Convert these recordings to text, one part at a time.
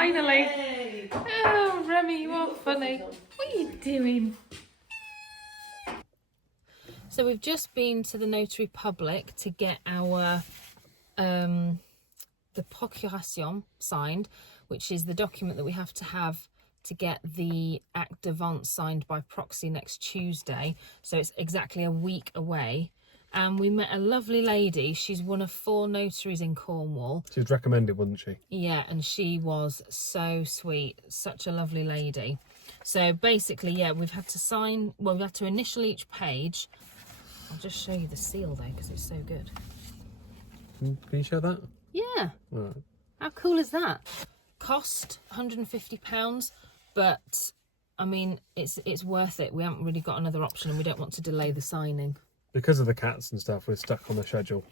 finally. Yay. Oh, Remy, you are funny. What are you doing? So we've just been to the notary public to get our the procuration signed, which is the document that we have to get the acte de vente signed by proxy next Tuesday. So it's exactly a week away. And we met a lovely lady. She's one of 4 notaries in Cornwall. She was recommended, wasn't she? Yeah, and she was so sweet. Such a lovely lady. So basically, yeah, we've had to sign, well, we've had to initial each page. I'll just show you the seal there because it's so good. Can you show that? Yeah. Right. How cool is that? Cost £150, but I mean, it's worth it. We haven't really got another option and we don't want to delay the signing. Because of the cats and stuff, we're stuck on the schedule.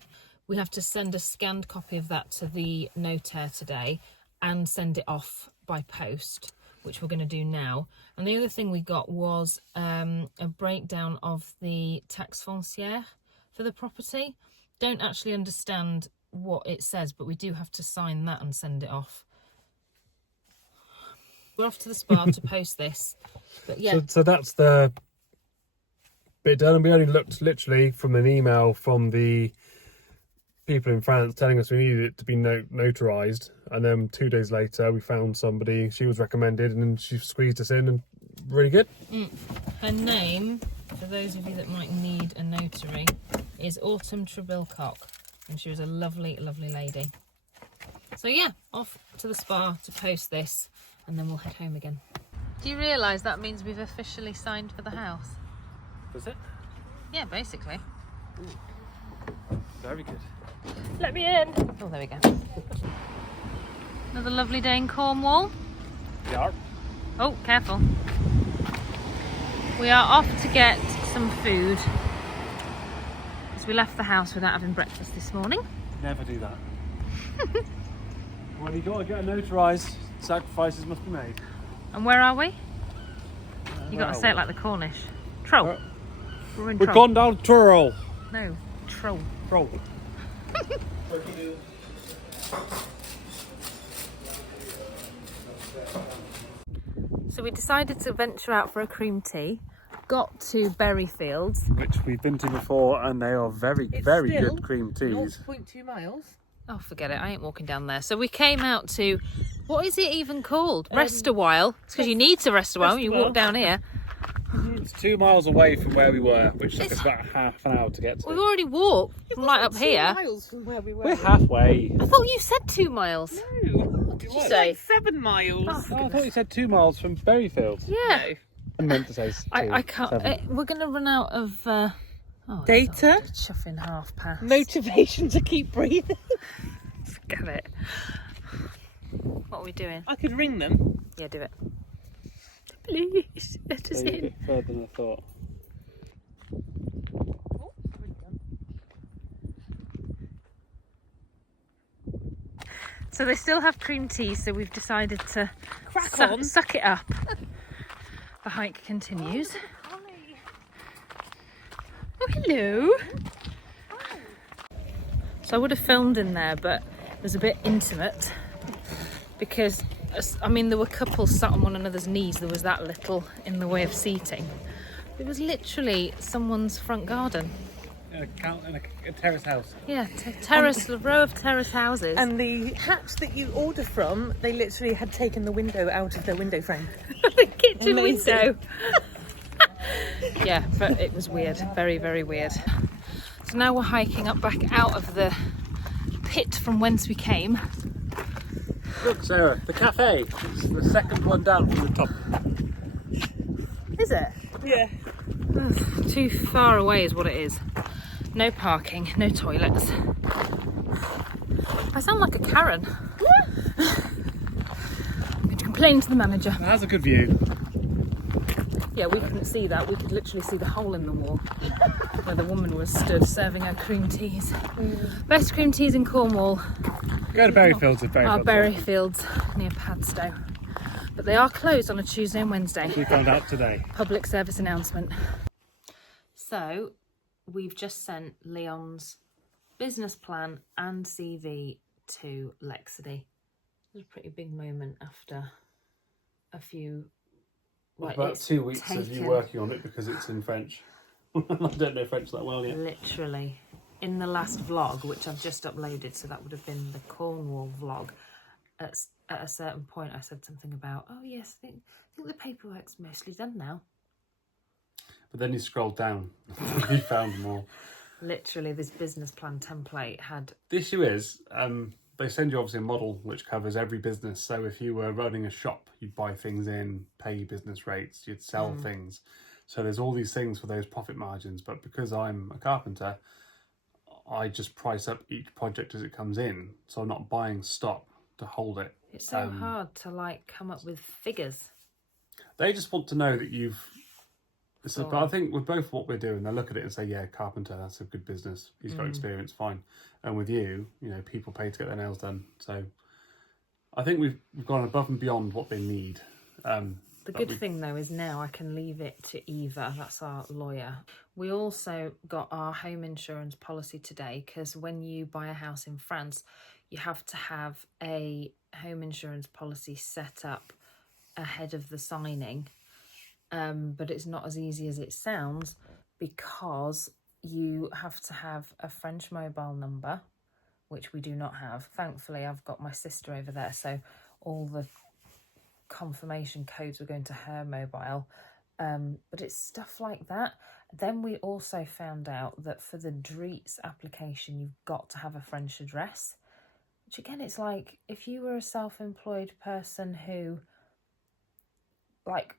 We have to send a scanned copy of that to the notaire today and send it off by post, which we're going to do now. And the other thing we got was a breakdown of the taxe foncière for the property. Don't actually understand what it says, but we do have to sign that and send it off. We're off to the spa to post this. But yeah. So that's the bit done, and we only looked literally from an email from the people in France telling us we needed it to be notarized, and then 2 days later we found somebody, she was recommended, and then she squeezed us in, and really good. Her name, for those of you that might need a notary, is Autumn Trebilcock, and she was a lovely lady. So yeah, off to the spa to post this, and then we'll head home again. Do you realise that means we've officially signed for the house? Does it? Yeah, basically. Ooh. Very good. Let me in. Oh, there we go. Another lovely day in Cornwall. Yeah. Oh, careful. We are off to get some food, because we left the house without having breakfast this morning. Never do that. When you got to get notarized, sacrifices must be made. And where are we? You got to say it like the Cornish. Troll. We're in We've Troll. gone down Troll. No, Troll. Troll. So we decided to venture out for a cream tea. Got to Berryfields. Which we've been to before, and they are very good cream teas. 0.2 miles. Oh, forget it. I ain't walking down there. So we came out to, what is it even called? Rest a while. It's because you need to rest a while when you walk down here. It's 2 miles away from where we were, which took us about half an hour to get to. We've already walked from right up here. 2 miles from where we were. We're halfway. I thought you said 2 miles. No. What did you say? 7 miles. Oh, Oh, I thought you said 2 miles from Berryfield. Yeah. I meant to say I can't. 7. We're going to run out of Data. It's chuffing 1/2 past. Motivation to keep breathing. Forget it. What are we doing? I could ring them. Yeah, do it. Please, let us A in. bit further than I thought. So they still have cream tea, so we've decided to Crack on. suck it up. The hike continues. Oh, hello. So I would have filmed in there, but it was a bit intimate because, I mean, there were couples sat on one another's knees. There was that little in the way of seating. It was literally someone's front garden. In a terrace house. Yeah, terrace, a row of terrace houses. And the hatch that you order from, they literally had taken the window out of their window frame. the kitchen Amazing. window. Yeah, but it was weird. Very, very weird. So now we're hiking up back out of the pit from whence we came. Look, Sarah, the cafe. It's the second one down from the top. Is it? Yeah. Too far away is what it is. No parking, no toilets. I sound like a Karen. I'm going to complain to the manager. That's a good view. Yeah, we couldn't see that. We could literally see the hole in the wall where the woman was stood serving her cream teas. Best cream teas in Cornwall Go to Berryfields with are Berryfields. Berryfields near Padstow. But they are closed on a Tuesday and Wednesday. We found out today. Public service announcement. So we've just sent Leon's business plan and CV to Lexity. It was a pretty big moment after a few. Well, Right, about it's 2 weeks of you taken working on it because it's in French. I don't know French that well yet. literally in the last vlog, which I've just uploaded, so that would have been the Cornwall vlog. At a certain point, I said something about, oh yes, I think the paperwork's mostly done now. But then you scrolled down, you found more. Literally, this business plan template had. The issue is, they send you obviously a model which covers every business. So if you were running a shop, you'd buy things in, pay your business rates, you'd sell things. So there's all these things for those profit margins. But because I'm a carpenter, I just price up each project as it comes in. So I'm not buying stock to hold it. It's so hard to like come up with figures. They just want to know that you've. So, but I think with both what we're doing, they look at it and say, yeah, carpenter, that's a good business. He's got experience, fine. And with you, you know, people pay to get their nails done. So I think we've gone above and beyond what they need. The good thing though is now I can leave it to Eva, that's our lawyer. We also got our home insurance policy today, because when you buy a house in France, you have to have a home insurance policy set up ahead of the signing. But it's not as easy as it sounds, because you have to have a French mobile number, which we do not have. Thankfully, I've got my sister over there, so all the confirmation codes were going to her mobile. But it's stuff like that. Then we also found out that for the Dreets application, you've got to have a French address, which again, it's like if you were a self-employed person who, like,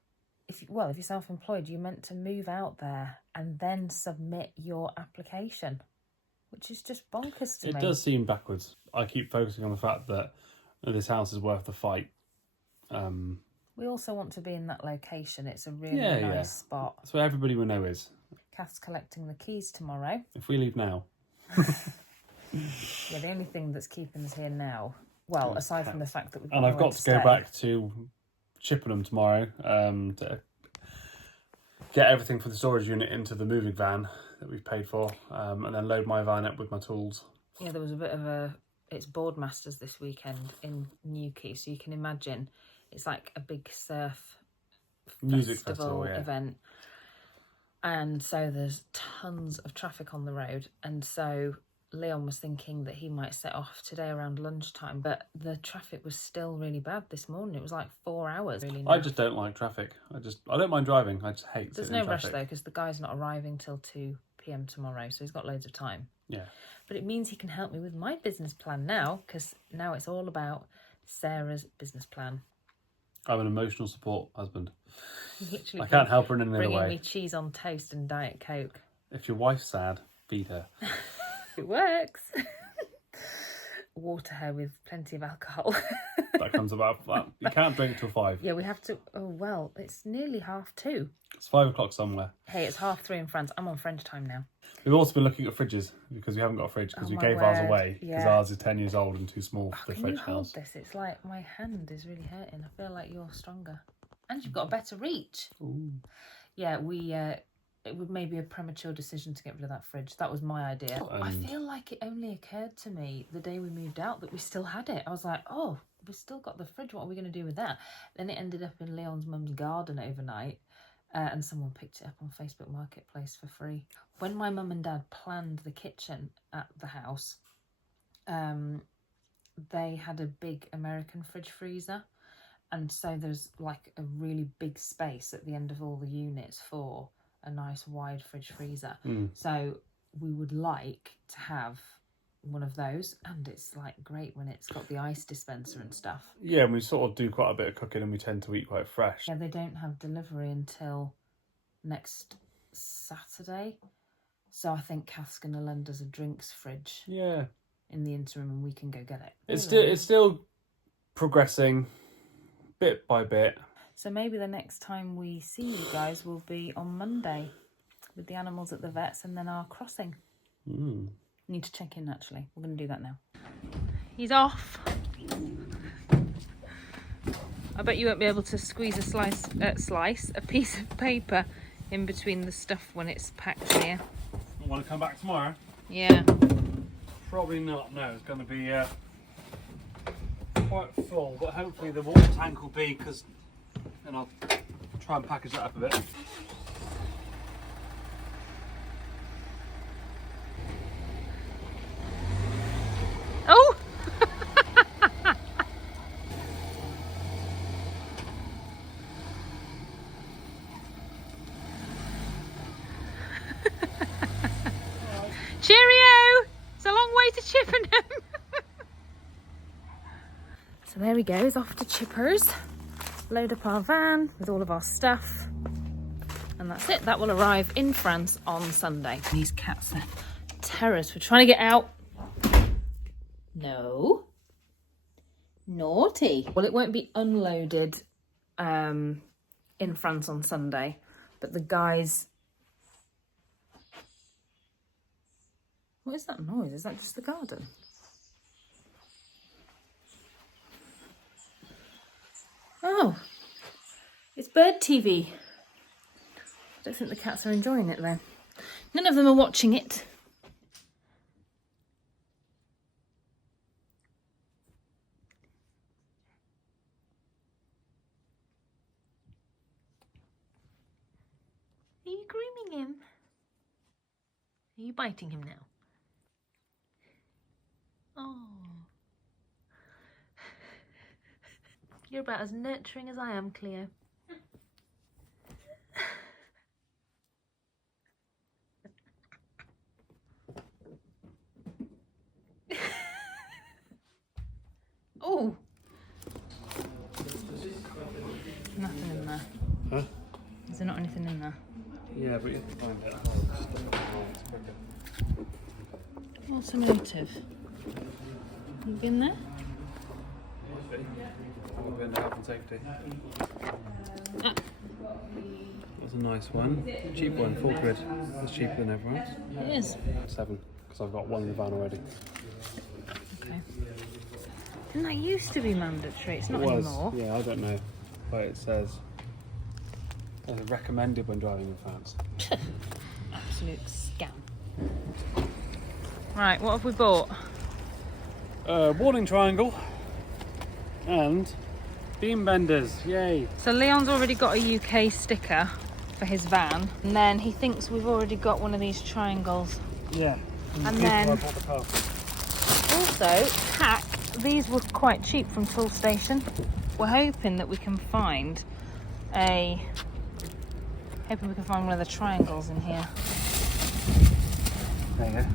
if you're self-employed, you're meant to move out there and then submit your application, which is just bonkers to me. It does seem backwards. I keep focusing on the fact that this house is worth the fight. We also want to be in that location. It's a really nice spot. That's where everybody we know is. Kath's collecting the keys tomorrow. If we leave now. Yeah, the only thing that's keeping us here now, well, aside from the fact that we've And I've got to go back to Chippenham tomorrow to get everything for the storage unit into the moving van that we've paid for, and then load my van up with my tools. Yeah, there was a bit of it's Boardmasters this weekend in Newquay, so you can imagine it's like a big surf Music festival event. And so there's tons of traffic on the road, and so Leon was thinking that he might set off today around lunchtime, but the traffic was still really bad this morning. It was like 4 hours. Really I just don't like traffic. I don't mind driving. I just hate There's sitting no in rush traffic. though, because the guy's not arriving till 2 p.m. tomorrow, so he's got loads of time. Yeah. But it means he can help me with my business plan now, because now it's all about Sarah's business plan. I'm an emotional support husband. Literally, I can't help her in any other bringing way. me cheese on toast and Diet Coke. If your wife's sad, feed her. It works. Water her with plenty of alcohol. That comes about. Well, you can't drink till 5. Yeah, we have to. Oh well, it's nearly 2:30. It's 5 o'clock somewhere. Hey, it's 3:30 in France. I'm on French time now. We've also been looking at fridges because we haven't got a fridge because Oh, we my gave ours word. away because Yeah. ours is 10 years old and too small for the Can French you hold house. this? It's like my hand is really hurting. I feel like you're stronger, and you've got a better reach. Ooh. Yeah, it would maybe a premature decision to get rid of that fridge. That was my idea. I feel like it only occurred to me the day we moved out that we still had it. I was like, oh, we've still got the fridge. What are we going to do with that? Then it ended up in Leon's mum's garden overnight, and someone picked it up on Facebook Marketplace for free. When my mum and dad planned the kitchen at the house, they had a big American fridge freezer. And so there's like a really big space at the end of all the units for a nice wide fridge freezer. So we would like to have one of those, and it's like great when it's got the ice dispenser and stuff. Yeah, and we sort of do quite a bit of cooking and we tend to eat quite fresh. Yeah, they don't have delivery until next Saturday. So I think Kath's going to lend us a drinks fridge Yeah. in the interim, and we can go get it. It's still progressing bit by bit. So maybe the next time we see you guys will be on Monday with the animals at the vets and then our crossing. Need to check in actually. We're going to do that now. He's off. I bet you won't be able to squeeze a piece of paper in between the stuff when it's packed here. Want to come back tomorrow? Yeah. Probably not. No, it's going to be quite full, but hopefully the water tank will be, because then I'll try and package that up a bit. Oh! Cheerio! It's a long way to Chippenham. So there he goes, off to Chippers. Load up our van with all of our stuff. And that's it. That will arrive in France on Sunday. These cats are terrors. We're trying to get out. No. Naughty. Well, it won't be unloaded in France on Sunday, but the guys... What is that noise? Is that just the garden? Oh, it's bird TV. I don't think the cats are enjoying it though. None of them are watching it. Are you grooming him? Are you biting him now? Oh. You're about as nurturing as I am, Cleo. Oh. Nothing in there. Huh? Is there not anything in there? Yeah, but you have to find that hole. Automotive. You been there? I'll go into health and safety. Ah. That's a nice one. Cheap one, £4. That's cheaper than everyone else. It is. 7, because I've got one in the van already. Okay. Didn't that used to be mandatory? It's not It was, anymore. yeah, I don't know. But it says recommended when driving in France. Absolute scam. Right, what have we bought? Warning triangle and beam benders, yay! So Leon's already got a UK sticker for his van, and then he thinks we've already got one of these triangles. Yeah. And the then- I bought the car. Also, tack, these were quite cheap from Tool Station. We're hoping that we can find one of the triangles in here. There you go.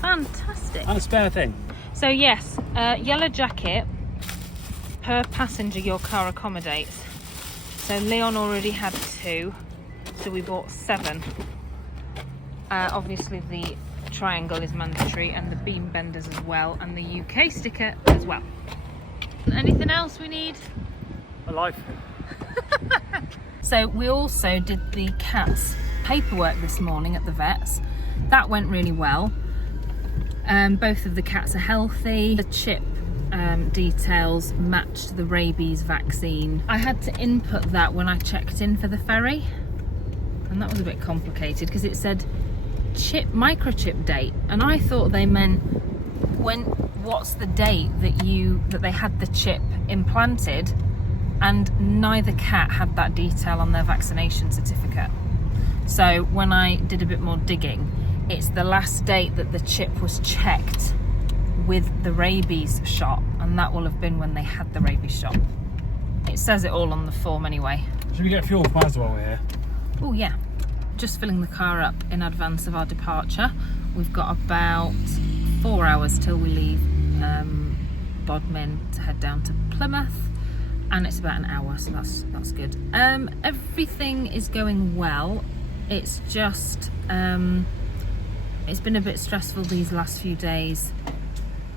Fantastic. And a spare thing. So yes, yellow jacket per passenger your car accommodates. So Leon already had 2, so we bought 7. Obviously the triangle is mandatory and the beam benders as well, and the UK sticker as well. Anything else we need? A life. So we also did the cat's paperwork this morning at the vet's. That went really well. Both of the cats are healthy. The chip details matched the rabies vaccine. I had to input that when I checked in for the ferry, and that was a bit complicated because it said microchip date, and I thought they meant what's the date that they had the chip implanted, and neither cat had that detail on their vaccination certificate. So when I did a bit more digging, it's the last date that the chip was checked with the rabies shot, and that will have been when they had the rabies shot. It says it all on the form anyway. Should we get fuel for Mazda while we're here? Oh yeah, just filling the car up in advance of our departure. We've got about 4 hours till we leave Bodmin to head down to Plymouth, and it's about an hour, so that's good. Everything is going well. It's just it's been a bit stressful these last few days.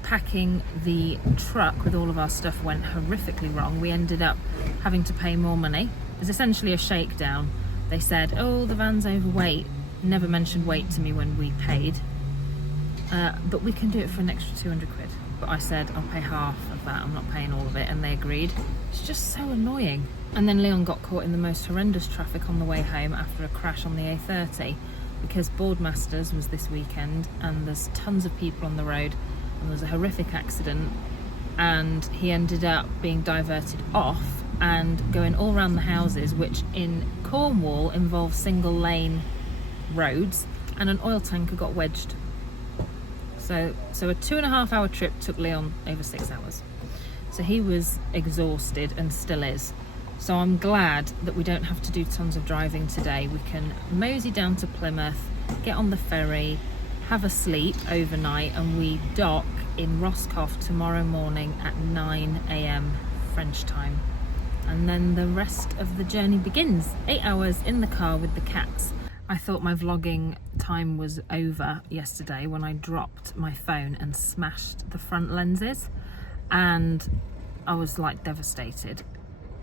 Packing the truck with all of our stuff went horrifically wrong. We ended up having to pay more money. It was essentially a shakedown. They said, oh, the van's overweight. Never mentioned weight to me when we paid. But we can do it for an extra 200 quid. But I said, I'll pay half of that. I'm not paying all of it. And they agreed. It's just so annoying. And then Leon got caught in the most horrendous traffic on the way home after a crash on the A30, because Boardmasters was this weekend and there's tons of people on the road, and there's a horrific accident, and he ended up being diverted off and going all around the houses, which in Cornwall involves single lane roads, and an oil tanker got wedged. So a 2.5 hour trip took Leon over 6 hours. So he was exhausted and still is. So I'm glad that we don't have to do tons of driving today. We can mosey down to Plymouth, get on the ferry, have a sleep overnight, and we dock in Roscoff tomorrow morning at 9 AM French time. And then the rest of the journey begins. 8 hours in the car with the cats. I thought my vlogging time was over yesterday when I dropped my phone and smashed the front lenses, and I was like devastated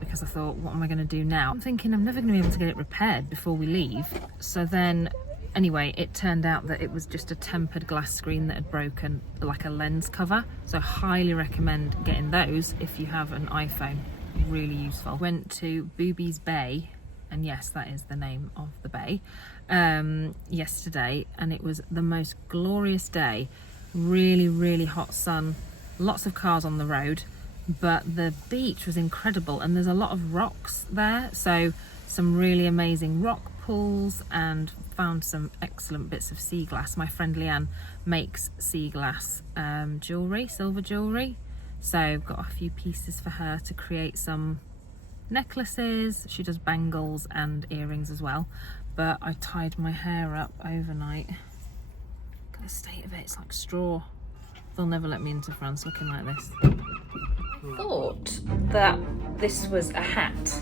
because I thought, what am I going to do now? I'm thinking I'm never going to be able to get it repaired before we leave. So then anyway, it turned out that it was just a tempered glass screen that had broken, like a lens cover. So I highly recommend getting those if you have an iPhone. Really useful. Went to Booby's Bay, and yes, that is the name of the bay, yesterday, and it was the most glorious day. Really hot sun, lots of cars on the road, but the beach was incredible, and there's a lot of rocks there, so some really amazing rock pools, and found some excellent bits of sea glass. My friend Leanne makes sea glass jewellery, silver jewellery, so I've got a few pieces for her to create some necklaces. She does bangles and earrings as well, but I tied my hair up overnight. Look at the state of it, it's like straw. They'll never let me into France looking like this. I thought that this was a hat,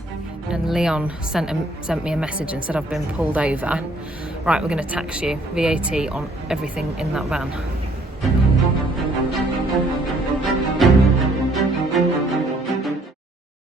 and Leon sent me a message and said I've been pulled over. Right, we're going to tax you VAT on everything in that van.